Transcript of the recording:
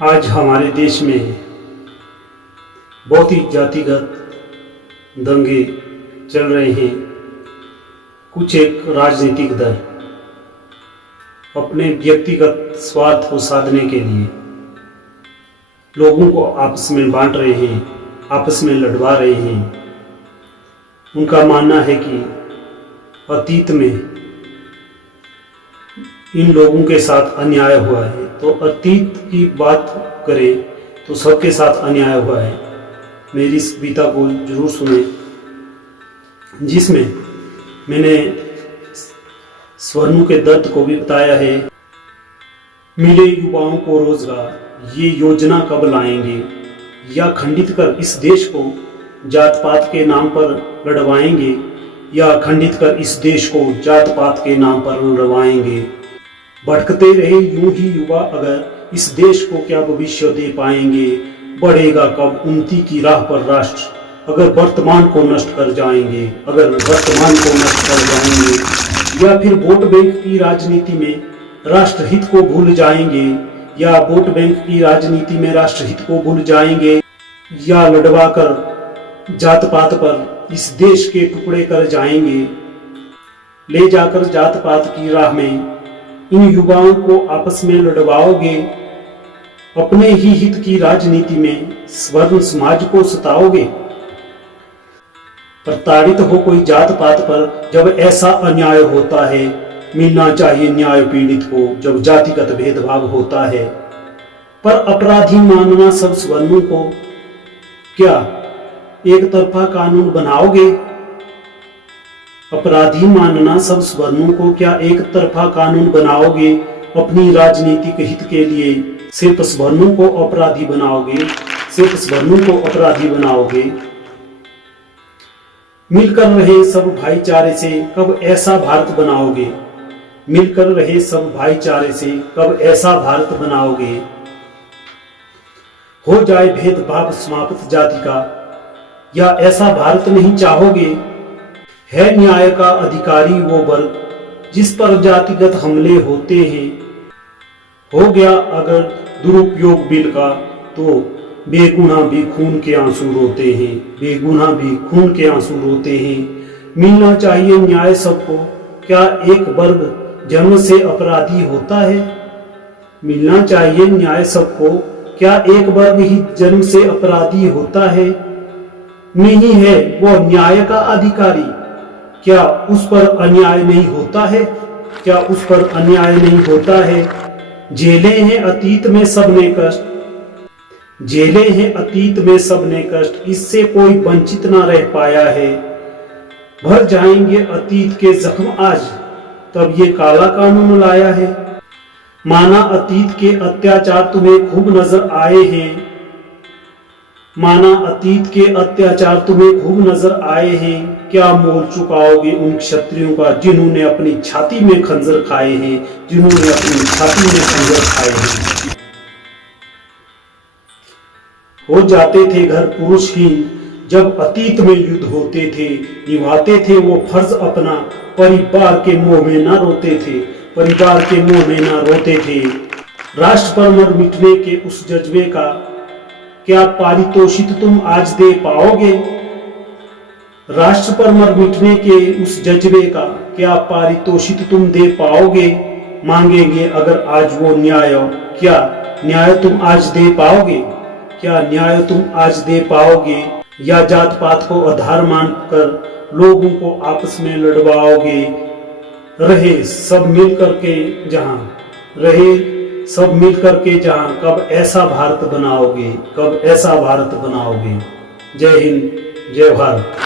आज हमारे देश में बहुत ही जातिगत दंगे चल रहे हैं। कुछ एक राजनीतिक दल अपने व्यक्तिगत स्वार्थ को साधने के लिए लोगों को आपस में बांट रहे हैं, आपस में लड़वा रहे हैं। उनका मानना है कि अतीत में इन लोगों के साथ अन्याय हुआ है, तो अतीत की बात करें तो सबके साथ अन्याय हुआ है। मेरी इस कविता को जरूर सुने, जिसमें मैंने स्वर्णों के दर्द को भी बताया है। मिले युवाओं को रोजगार, ये योजना कब लाएंगे, या खंडित कर इस देश को जात पात के नाम पर लड़वाएंगे, या खंडित कर इस देश को जात पात के नाम पर लड़वाएंगे। भटकते रहे यूं ही युवा, अगर इस देश को क्या भविष्य दे पाएंगे। बढ़ेगा कब उन्नति की राह पर राष्ट्र, अगर वर्तमान को नष्ट कर जाएंगे, अगर वर्तमान को नष्ट कर जाएंगे। या फिर वोट बैंक की राजनीति में राष्ट्रहित को भूल जाएंगे, या वोट बैंक की राजनीति में राष्ट्रहित को भूल जाएंगे, या लड़वा कर जात पात पर इस देश के टुकड़े कर जाएंगे। ले जाकर जात पात की राह में इन युवाओं को आपस में लड़वाओगे। अपने ही हित की राजनीति में स्वर्ण समाज को सताओगे। प्रताड़ित हो कोई जात पात पर जब ऐसा अन्याय होता है, मिलना चाहिए न्याय पीड़ित को जब जातिगत भेदभाव होता है। पर अपराधी मानना सब स्वर्णों को, क्या एक तरफा कानून बनाओगे। अपराधी मानना सब स्वर्णों को, क्या एक तरफा कानून बनाओगे। अपनी राजनीतिक हित के लिए सिर्फ स्वर्णों को अपराधी बनाओगे, सिर्फ स्वर्णों को अपराधी बनाओगे। मिलकर रहे सब भाईचारे से कब ऐसा भारत बनाओगे। मिलकर रहे सब भाईचारे से कब ऐसा भारत बनाओगे। हो जाए भेदभाव समाप्त जाति का, या ऐसा भारत नहीं चाहोगे। है न्याय का अधिकारी वो वर्ग जिस पर जातिगत हमले होते हैं। हो गया अगर दुरुपयोग बिल का, तो बेगुनाह भी खून के आंसू रोते हैं, बेगुनाह भी खून के आंसू रोते हैं। मिलना चाहिए न्याय सबको, क्या एक वर्ग जन्म से अपराधी होता है। मिलना चाहिए न्याय सबको, क्या एक वर्ग ही जन्म से अपराधी होता है। नहीं है वो न्याय का अधिकारी, क्या उस पर अन्याय नहीं होता है, क्या उस पर अन्याय नहीं होता है। जेले हैं अतीत में सबने कष्ट, जेले हैं अतीत में सबने कष्ट, इससे कोई वंचित ना रह पाया है। भर जाएंगे अतीत के जख्म आज, तब ये काला कानून लाया है। माना अतीत के अत्याचार तुम्हें खूब नजर आए हैं, माना अतीत के अत्याचार तुम्हें खूब नजर आए हैं। क्या मोल चुकाओगे उन क्षत्रियों का जिन्होंने अपनी छाती में खंजर खाए हैं, जिन्होंने अपनी छाती में खंजर खाए हैं। हो जाते थे घर पुरुषहीन जब अतीत में युद्ध होते थे, निभाते थे वो फर्ज अपना, परिवार के मुंह में ना रोते थे, परिवार के मुंह में ना रोते थे। राष्ट्र पर मर मिटने के उस जज्बे का क्या पारितोषिक तुम आज दे पाओगे। राष्ट्र पर मर मिटने के उस जज्बे का क्या पारितोषिक तुम दे पाओगे। मांगेंगे अगर आज वो न्याय, क्या न्याय तुम आज दे पाओगे, क्या न्याय तुम आज दे पाओगे। या जात पात को आधार मानकर लोगों को आपस में लड़वाओगे। रहे सब मिल करके जहां, रहे सब मिल करके जहां, कब ऐसा भारत बनाओगे, कब ऐसा भारत बनाओगे। जय हिंद, जय भारत।